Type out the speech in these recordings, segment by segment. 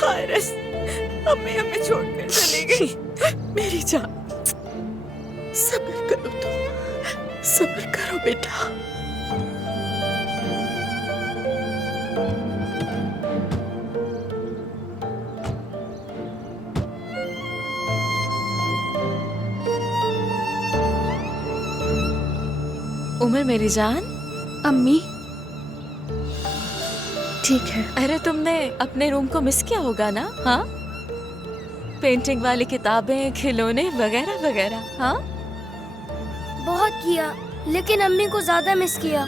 हारिस, अम्मी हमें छोड़कर चली गई। मेरी जान, सब्र करो तुम, सब्र करो बेटा। उमर मेरी जान। अम्मी ठीक है। अरे तुमने अपने रूम को मिस किया होगा ना? हाँ, पेंटिंग वाली किताबें, खिलौने वगैरह वगैरह। हाँ, बहुत किया, लेकिन अम्मी को ज्यादा मिस किया।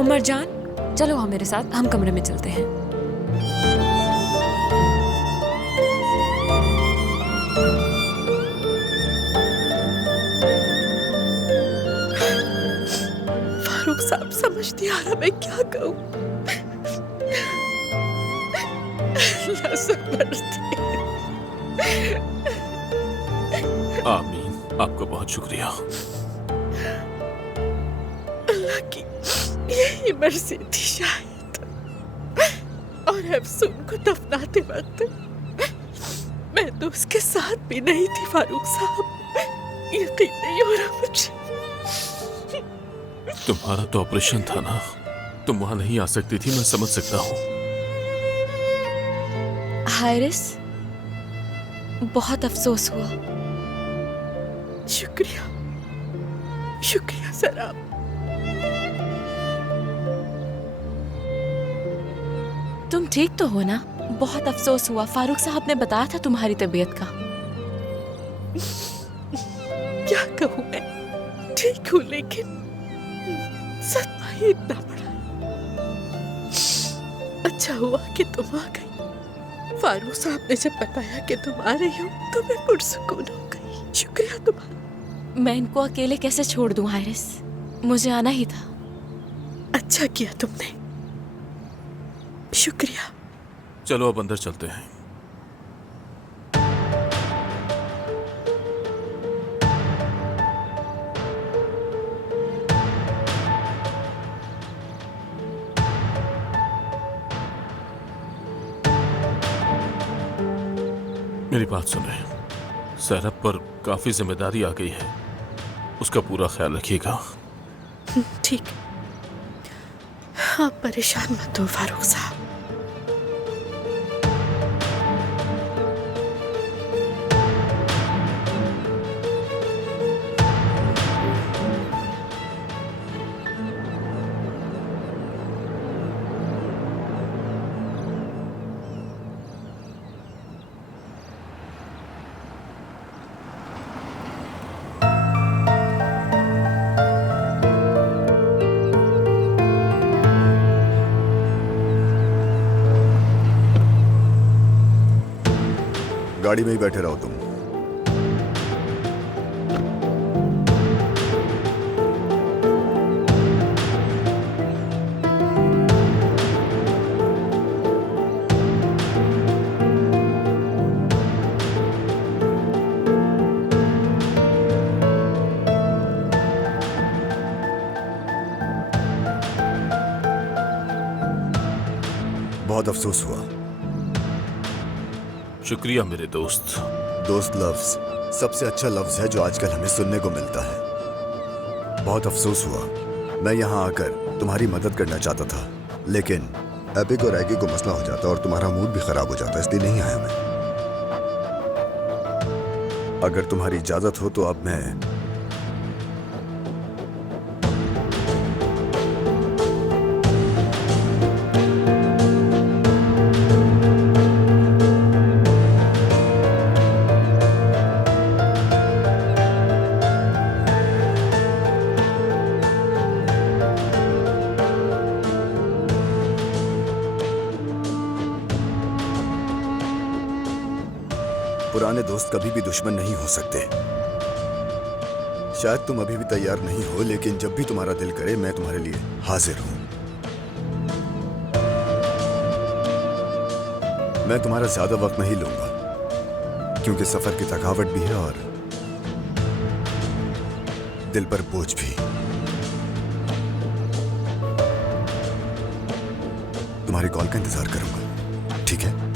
उमर जान, चलो हाँ मेरे साथ, हम कमरे में चलते हैं। फारूक साहब, समझ नहीं आ रहा मैं क्या कहूँ। अल्लाह सब्र दे। आमीन, आपका बहुत शुक्रिया। अल्लाह की यही मर्जी थी शायद। और अफसून को दफनाते वक्त मैं तो उसके साथ भी नहीं थी फारूक साहब, यकीन नहीं हो रहा मुझे। तुम्हारा तो ऑपरेशन था ना, तुम वहां नहीं आ सकती थी, मैं समझ सकता हूँ। हारिस, बहुत अफसोस हुआ। शुक्रिया, शुक्रिया सर आप। तुम ठीक तो हो ना? बहुत अफसोस हुआ, फारूक साहब ने बताया था तुम्हारी तबीयत का। क्या कहूँ मैं, ठीक हूँ लेकिन सदमा ही इतना बड़ा। अच्छा हुआ कि तुम आ गई। फारूक साहब ने जब बताया कि तुम आ रही हो तो मैं पुरसुकून हो गई। शुक्रिया तुम्हारा। मैं इनको अकेले कैसे छोड़ दूं हारिस, मुझे आना ही था। अच्छा किया तुमने, शुक्रिया। चलो अब अंदर चलते हैं। मेरी बात सुने, सैरब पर काफी जिम्मेदारी आ गई है, उसका पूरा ख्याल रखिएगा। ठीक, आप परेशान मत हो फारूक साहब। गाड़ी में ही बैठे रहो तुम। बहुत अफसोस हुआ। शुक्रिया मेरे दोस्त। दोस्त लफ्ज सबसे अच्छा लफ्ज है जो आजकल हमें सुनने को मिलता है। बहुत अफसोस हुआ, मैं यहाँ आकर तुम्हारी मदद करना चाहता था, लेकिन एपिक और एगी को मसला हो जाता और तुम्हारा मूड भी खराब हो जाता, इसलिए नहीं आया मैं। अगर तुम्हारी इजाजत हो तो अब मैं पुराने दोस्त कभी भी दुश्मन नहीं हो सकते। शायद तुम अभी भी तैयार नहीं हो, लेकिन जब भी तुम्हारा दिल करे मैं तुम्हारे लिए हाजिर हूं। मैं तुम्हारा ज्यादा वक्त नहीं लूंगा, क्योंकि सफर की थकावट भी है और दिल पर बोझ भी। तुम्हारी कॉल का इंतजार करूंगा, ठीक है?